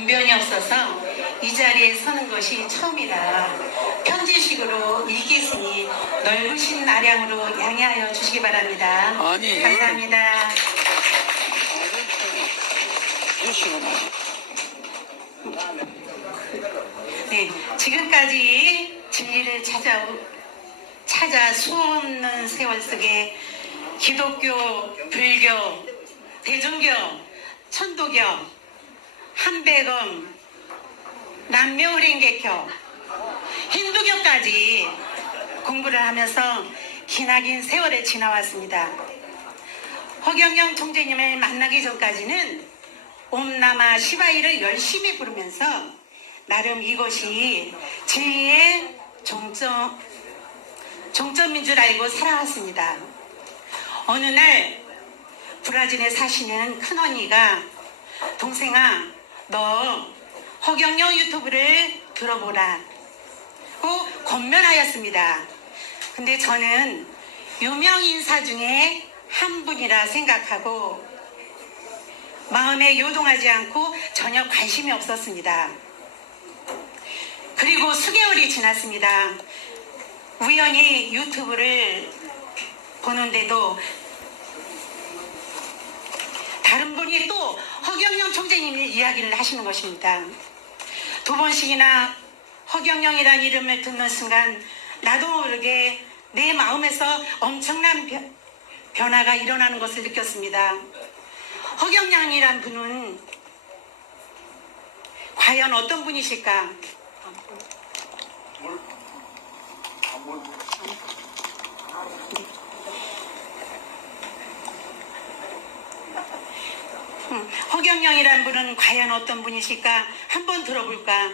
언변이 없어서 이 자리에 서는 것이 처음이라 편지식으로 읽겠으니 넓으신 아량으로 양해하여 주시기 바랍니다. 아니, 감사합니다. 네, 지금까지 진리를 찾아 수없는 세월 속에 기독교, 불교, 대종교, 천도교, 한백음, 남묘을행개교, 힌두교까지 공부를 하면서 기나긴 세월에 지나왔습니다. 허경영 총재님을 만나기 전까지는 옴나마 시바이를 열심히 부르면서 나름 이것이 진리의 종점인 줄 알고 살아왔습니다. 어느 날 브라질에 사시는 큰언니가 동생아, 너 허경영 유튜브를 들어보라 고 권면하였습니다. 근데 저는 유명 인사 중에 한 분이라 생각하고 마음에 요동하지 않고 전혀 관심이 없었습니다. 그리고 수개월이 지났습니다. 우연히 유튜브를 보는데도 다른 분이 또 허경영 총재님의 이야기를 하시는 것입니다. 두 번씩이나 허경영이라는 이름을 듣는 순간 나도 모르게 내 마음에서 엄청난 변화가 일어나는 것을 느꼈습니다. 허경영이란 분은 과연 어떤 분이실까? 허경영이란 분은 과연 어떤 분이실까? 한번 들어볼까?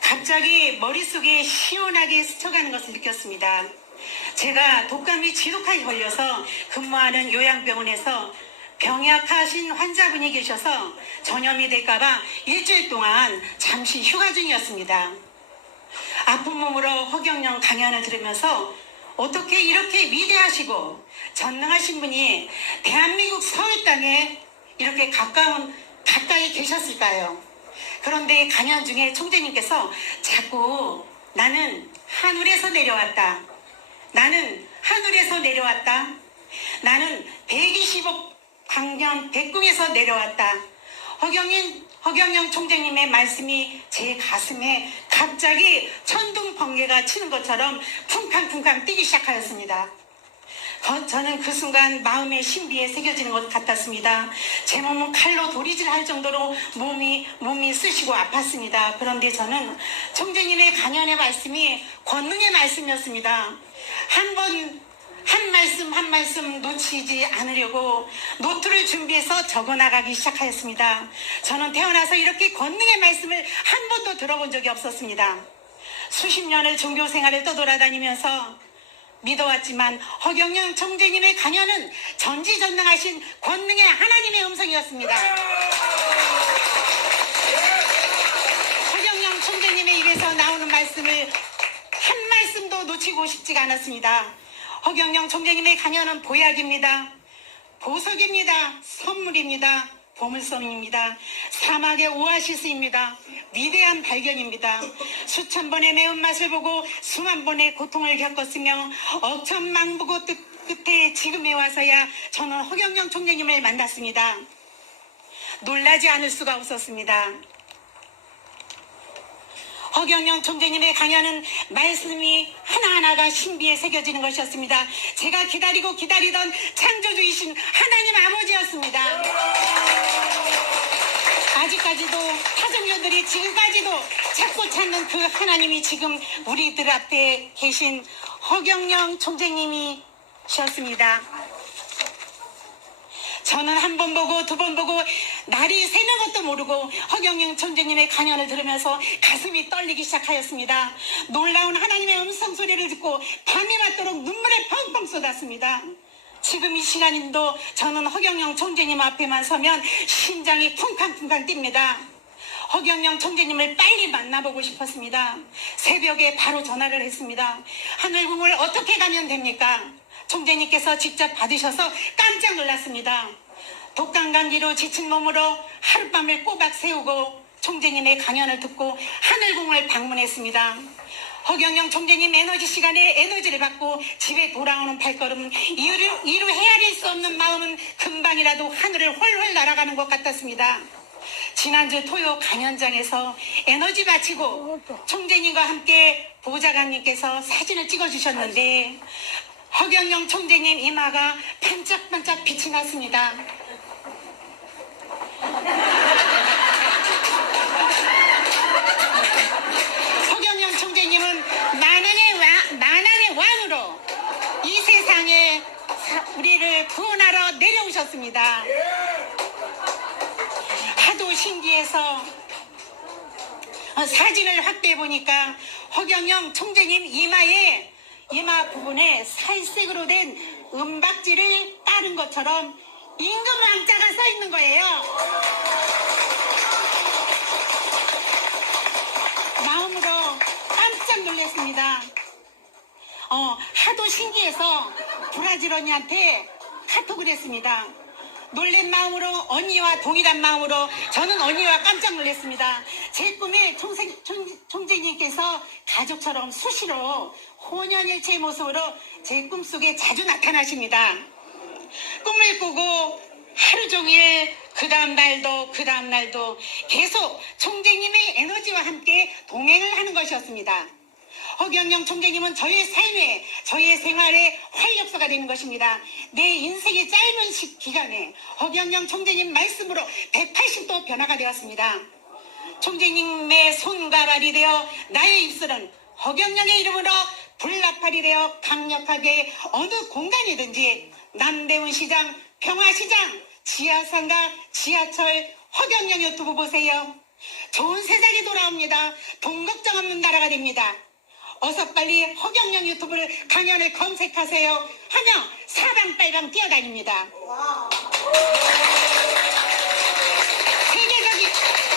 갑자기 머릿속에 시원하게 스쳐가는 것을 느꼈습니다. 제가 독감이 지독하게 걸려서 근무하는 요양병원에서 병약하신 환자분이 계셔서 전염이 될까봐 일주일 동안 잠시 휴가 중이었습니다. 아픈 몸으로 허경영 강연을 들으면서 어떻게 이렇게 위대하시고 전능하신 분이 대한민국 서울 땅에 이렇게 가까이 계셨을까요? 그런데 강연 중에 총재님께서 자꾸 나는 하늘에서 내려왔다. 나는 하늘에서 내려왔다. 나는 120억 광년 백궁에서 내려왔다. 허경영 총재님의 말씀이 제 가슴에 갑자기 천둥 번개가 치는 것처럼 쿵쾅쿵쾅 뛰기 시작하였습니다. 저는 그 순간 마음의 신비에 새겨지는 것 같았습니다. 제 몸은 칼로 도리질할 정도로 몸이 쑤시고 아팠습니다. 그런데 저는 총재님의 강연의 말씀이 권능의 말씀이었습니다. 한 말씀 놓치지 않으려고 노트를 준비해서 적어나가기 시작하였습니다. 저는 태어나서 이렇게 권능의 말씀을 한 번도 들어본 적이 없었습니다. 수십 년을 종교 생활을 떠돌아다니면서 믿어왔지만 허경영 총재님의 강연은 전지전능하신 권능의 하나님의 음성이었습니다. 허경영 총재님의 입에서 나오는 말씀을 한 말씀도 놓치고 싶지가 않았습니다. 허경영 총재님의 강연은 보약입니다. 보석입니다. 선물입니다. 보물섬입니다. 사막의 오아시스입니다. 위대한 발견입니다. 수천 번의 매운맛을 보고 수만 번의 고통을 겪었으며 억천망부고 끝에 지금에 와서야 저는 허경영 총재님을 만났습니다. 놀라지 않을 수가 없었습니다. 허경영 총재님의 강연은 말씀이 하나하나가 신비에 새겨지는 것이었습니다. 제가 기다리던 창조주이신 하나님 아버지였습니다. 아직까지도 타종교들이 지금까지도 찾고 찾는 그 하나님이 지금 우리들 앞에 계신 허경영 총재님이셨습니다. 저는 한 번 보고 두 번 보고 날이 새는 것도 모르고 허경영 총재님의 강연을 들으면서 가슴이 떨리기 시작하였습니다. 놀라운 하나님의 음성 소리를 듣고 밤이 맞도록 눈물을 펑펑 쏟았습니다. 지금 이 시간인도 저는 허경영 총재님 앞에만 서면 심장이 쿵쾅쿵쾅 뜁니다. 허경영 총재님을 빨리 만나보고 싶었습니다. 새벽에 바로 전화를 했습니다. 하늘궁을 어떻게 가면 됩니까? 총재님께서 직접 받으셔서 깜짝 놀랐습니다. 독감 감기로 지친 몸으로 하룻밤을 꼬박 새우고 총재님의 강연을 듣고 하늘궁을 방문했습니다. 허경영 총재님 에너지 시간에 에너지를 받고 집에 돌아오는 발걸음, 이루 헤아릴 수 없는 마음은 금방이라도 하늘을 훨훨 날아가는 것 같았습니다. 지난주 토요 강연장에서 에너지 바치고 총재님과 함께 보좌관님께서 사진을 찍어주셨는데 허경영 총재님 이마가 반짝반짝 빛이 났습니다. 허경영 총재님은 만왕의 왕으로 이 세상에 우리를 구원하러 내려오셨습니다. 하도 신기해서 사진을 확대해 보니까 허경영 총재님 이마 부분에 살색으로 된 은박지를 따른 것처럼 임금 왕자가 써 있는 거예요. 마음으로 깜짝 놀랐습니다. 하도 신기해서 브라질 언니한테 카톡을 했습니다. 놀란 마음으로 언니와 동일한 마음으로 저는 언니와 깜짝 놀랐습니다. 제 꿈에 총재님께서 가족처럼 수시로 혼연일체의 모습으로 제 꿈속에 자주 나타나십니다. 꿈을 꾸고 하루 종일 그 다음 날도 계속 총재님의 에너지와 함께 동행을 하는 것이었습니다. 허경영 총재님은 저의 삶에, 저의 생활에 활력소가 되는 것입니다. 내 인생의 짧은 기간에 허경영 총재님 말씀으로 180도 변화가 되었습니다. 총재님의 손과 발이 되어 나의 입술은 허경영의 이름으로 불나팔이 되어 강력하게 어느 공간이든지 남대문 시장, 평화시장, 지하상가, 지하철, 허경영 유튜브 보세요. 좋은 세상이 돌아옵니다. 돈 걱정 없는 나라가 됩니다. 어서 빨리 허경영 유튜브를 강연을 검색하세요 하며 사방빨방 뛰어다닙니다.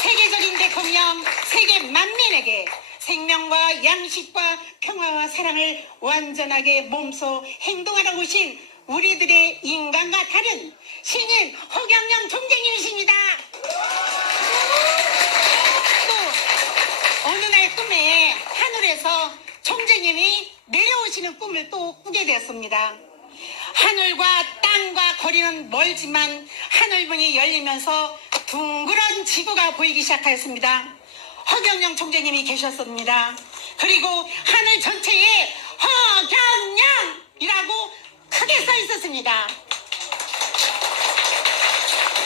세계적인 대통령, 세계 만민에게 생명과 양식과 평화와 사랑을 완전하게 몸소 행동하러 오신 우리들의 인간과 다른 신인 허경영 총재님이십니다. 또 어느 날 꿈에 하늘에서 총재님이 내려오시는 꿈을 또 꾸게 되었습니다. 하늘과 땅과 거리는 멀지만 하늘문이 열리면서 둥그런 지구가 보이기 시작하였습니다. 허경영 총재님이 계셨습니다. 그리고 하늘 전체에 허경영이라고 크게 써 있었습니다.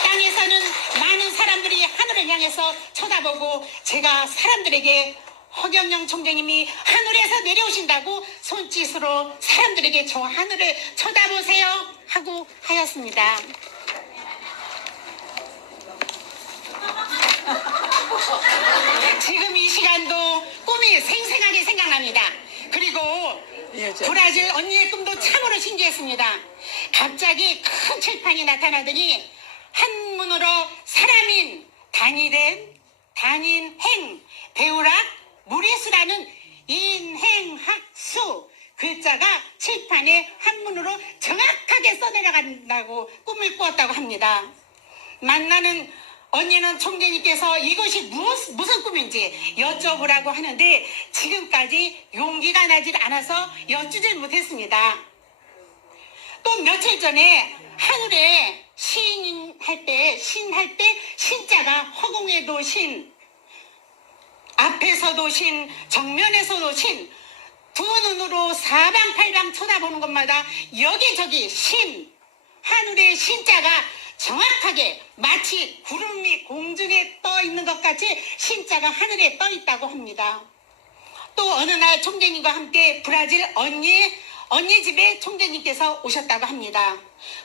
땅에서는 많은 사람들이 하늘을 향해서 쳐다보고 제가 사람들에게 허경영 총재님이 하늘에서 내려오신다고 손짓으로 사람들에게 저 하늘을 쳐다보세요 하고 하였습니다. 지금 이 시간도 꿈이 생생하게 생각납니다. 그리고 브라질 언니의 꿈도 참으로 신기했습니다. 갑자기 큰 칠판이 나타나더니 한문으로 사람인, 단인행, 배우락, 무리수라는 인행학수 글자가 칠판에 한문으로 정확하게 써내려간다고 꿈을 꾸었다고 합니다. 만나는 언니는 총재님께서 이것이 무슨 꿈인지 여쭤보라고 하는데 지금까지 용기가 나질 않아서 여쭈질 못했습니다. 또 며칠 전에 하늘에 신할 때 신자가 허공에도 신, 앞에서도 신, 정면에서도 신, 두 눈으로 사방팔방 쳐다보는 것마다 여기저기 신, 하늘의 신자가 정확하게 마치 구름이 공중에 떠 있는 것 같이 신자가 하늘에 떠 있다고 합니다. 또 어느 날 총재님과 함께 브라질 언니 집에 총재님께서 오셨다고 합니다.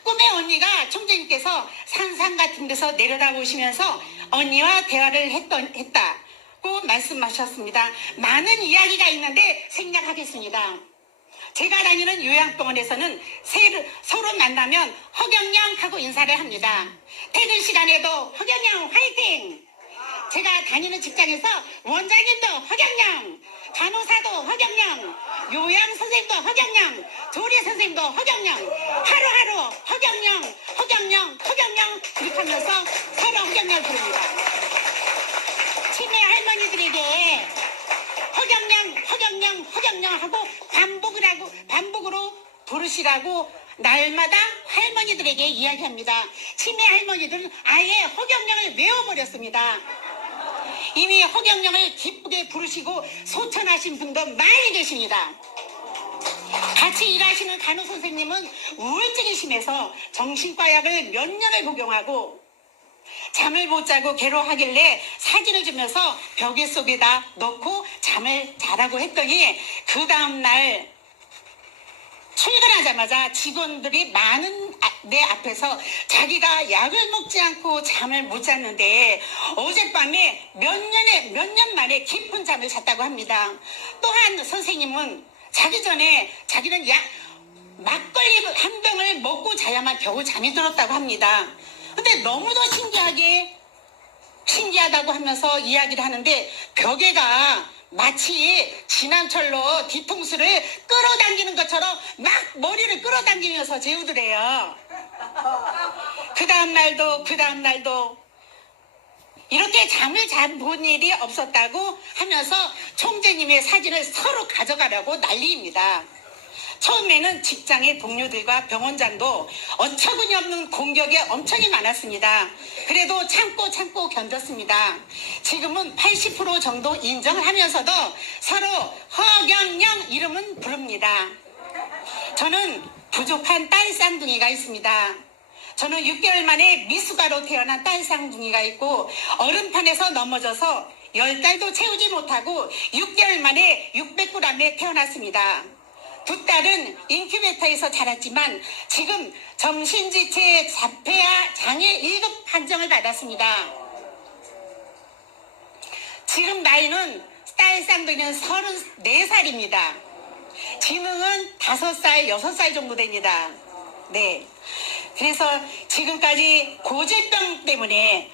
꿈의 언니가 총재님께서 산상 같은 데서 내려다보시면서 언니와 대화를 했다고 말씀하셨습니다. 많은 이야기가 있는데 생략하겠습니다. 제가 다니는 요양병원에서는 서로 만나면 허경영 하고 인사를 합니다. 퇴근 시간에도 허경영 화이팅! 제가 다니는 직장에서 원장님도 허경영, 간호사도 허경영, 요양선생님도 허경영, 조리선생님도 허경영, 하루하루 허경영 이렇게 하면서 서로 허경영을 부릅니다. 허경영하고 반복으로 부르시라고 날마다 할머니들에게 이야기합니다. 치매 할머니들은 아예 허경영을 외워버렸습니다. 이미 허경영을 기쁘게 부르시고 소천하신 분도 많이 계십니다. 같이 일하시는 간호 선생님은 우울증이 심해서 정신과 약을 몇 년을 복용하고 잠을 못 자고 괴로워하길래 사진을 주면서 벽에 속에다 넣고 잠을 자라고 했더니 그 다음날 출근하자마자 직원들이 많은 내 앞에서 자기가 약을 먹지 않고 잠을 못 잤는데 어젯밤에 몇 년 만에 깊은 잠을 잤다고 합니다. 또한 선생님은 자기 전에 자기는 막걸리 한 병을 먹고 자야만 겨우 잠이 들었다고 합니다. 근데 너무도 신기하다고 하면서 이야기를 하는데 벽에가 마치 지난철로 뒤통수를 끌어당기는 것처럼 막 머리를 끌어당기면서 재우더래요. 그 다음 날도 이렇게 잠을 본 일이 없었다고 하면서 총재님의 사진을 서로 가져가려고 난리입니다. 처음에는 직장의 동료들과 병원장도 어처구니 없는 공격이 엄청 많았습니다. 그래도 참고 견뎠습니다. 지금은 80% 정도 인정을 하면서도 서로 허경영 이름은 부릅니다. 저는 부족한 딸 쌍둥이가 있습니다. 저는 6개월 만에 미숙아로 태어난 딸 쌍둥이가 있고 얼음판에서 넘어져서 10달도 채우지 못하고 6개월 만에 600g에 태어났습니다. 두 딸은 인큐베이터에서 자랐지만 지금 정신지체 자폐아 장애 1급 판정을 받았습니다. 지금 나이는 딸 쌍둥이는 34살입니다. 지능은 5살, 6살 정도 됩니다. 네. 그래서 지금까지 고질병 때문에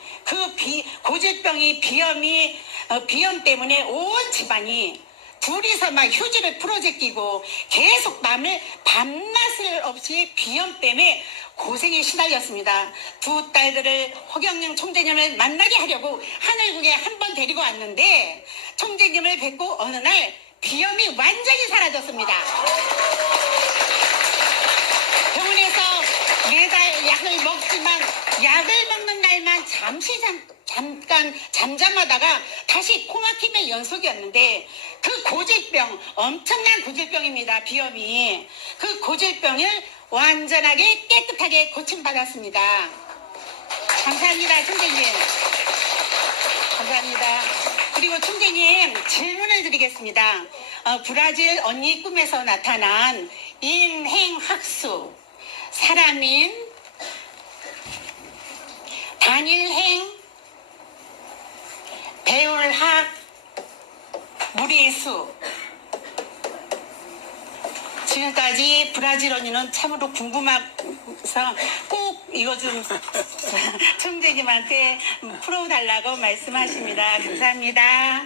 고질병이 비염 때문에 온 집안이 둘이서 막 휴지를 풀어제끼고 계속 밤낮을 없이 비염 때문에 고생에 시달렸습니다. 두 딸들을 허경영 총재님을 만나게 하려고 하늘국에 한 번 데리고 왔는데 총재님을 뵙고 어느 날 비염이 완전히 사라졌습니다. 병원에서 매달 약을 먹지만 약을 먹는 날만 잠깐 잠잠하다가 다시 코막힘의 연속이었는데 그 고질병, 엄청난 고질병입니다. 비염이. 그 고질병을 완전하게 깨끗하게 고침받았습니다. 감사합니다, 총재님. 감사합니다. 그리고 총재님 질문을 드리겠습니다. 브라질 언니 꿈에서 나타난 인행학수, 사람인, 단일행, 배울학, 무리수. 지금까지 브라질 언니는 참으로 궁금해서 꼭 이거 좀 총재님한테 풀어달라고 말씀하십니다. 감사합니다.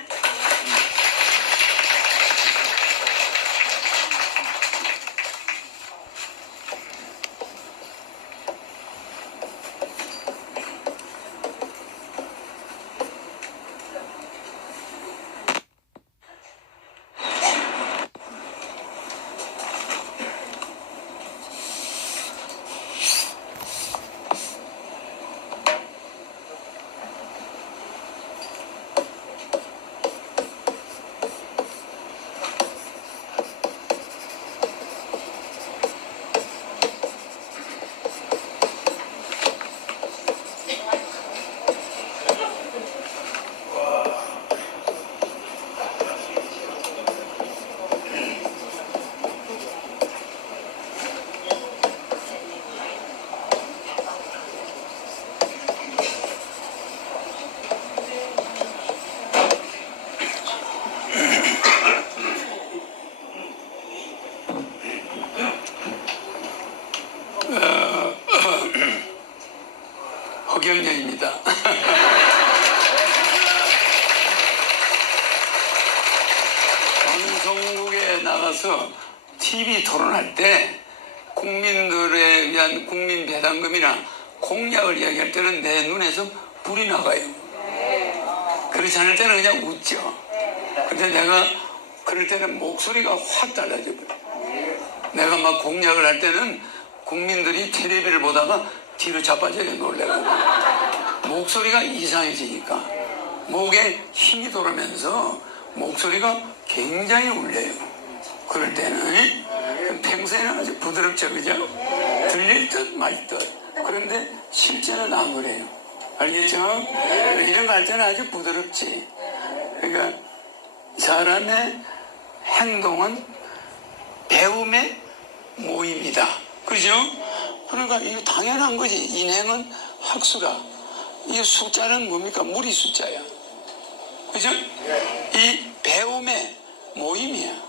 허경영입니다. 방송국에 나가서 TV 토론할 때 국민들에 위한 국민 배당금이나 공약을 이야기할 때는 내 눈에서 불이 나가요. 그렇지 않을 때는 그냥 웃죠. 근데 내가 그럴 때는 목소리가 확 달라져 버려. 내가 막 공약을 할 때는 국민들이 텔레비를 보다가 뒤로 자빠져서 놀래고 목소리가 이상해지니까 목에 힘이 돌면서 목소리가 굉장히 울려요. 그럴 때는 평소에는 아주 부드럽죠, 그죠? 들릴 듯 말 듯. 그런데 실제는 안 그래요. 알겠죠? 이런 거 할 때는 아주 부드럽지. 그러니까 사람의 행동은 배움의 모임이다. 그죠? 그러니까 이거 당연한 거지. 인행은 학수라. 이 숫자는 뭡니까? 무리 숫자야. 그죠? 이 배움의 모임이야.